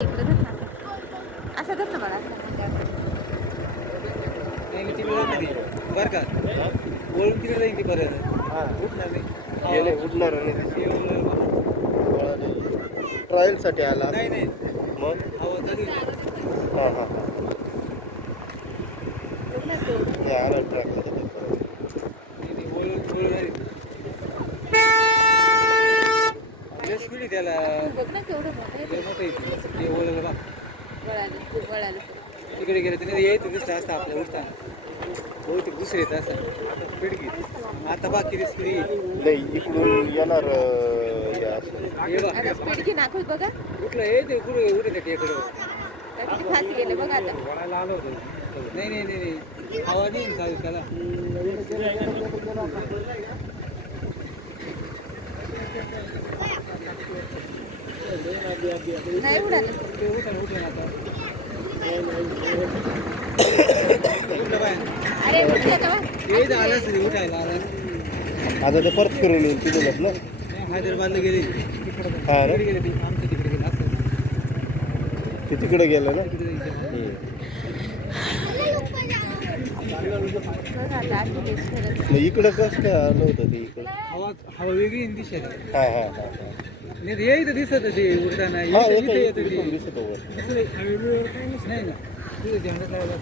इकडे धर ना असं. असं धर ना मला असं म्हणजे असं. नाही तिकडे जाणार ती बरं का वळून तिकडे जाईल ती परत उठणार नाही गेले उडणार ट्रायलसाठी आला नाही नाही मग हवा चालू आहे. हां हां हां बघ ना केवढं. हे आलं ट्रॅकला नाही, नाही, वळून जाईल. लय स्पीड आहे त्याला बघ ना केवढं मोठं आहे लय ते. मोठं आहे ते वळलं बा वळालं वळालं. तिकडे गेलं त्याने यायचं दिसतं असतं आपल्या उठताना बहुतेक दुसरे येत असं आता स्पीड घेत आता बाकी ते स्पीड येईल नाही इकडून येणार हे असं हे बा आता स्पीड घे नाखूच बघा. कुठलं हे ते कुठं उठत आहे इकडं काय किती फास्ट गेले बघा आता. वळायला आलं होतं नाही नाही नाही नाही हवा नाही चालू त्याला नाही उडालं. ते उठेल आता उठलं बाय अरे उठले का बा? हे झालं तरी उठायला आला आता ते परत फिरून येईल तिथूनच ना नाही हैदराबादला गेले हा ना तिकडे गेले ते आमच्या तिकडे गेले असं ते तिकडे गेलं ना तिकडे बघ आता अशी दिसत खरंच. मग इकडं कसं काय आलं होतं ते इकडं हवा हवा वेगळी दिशा आहे हां हां हां हां नाही ते इथं दिसत ते उडताना हा इथं येतं येतं इथून ते दिसत वर दुसरं हायवेवर काही नाही ना तिथे झेंडा लावला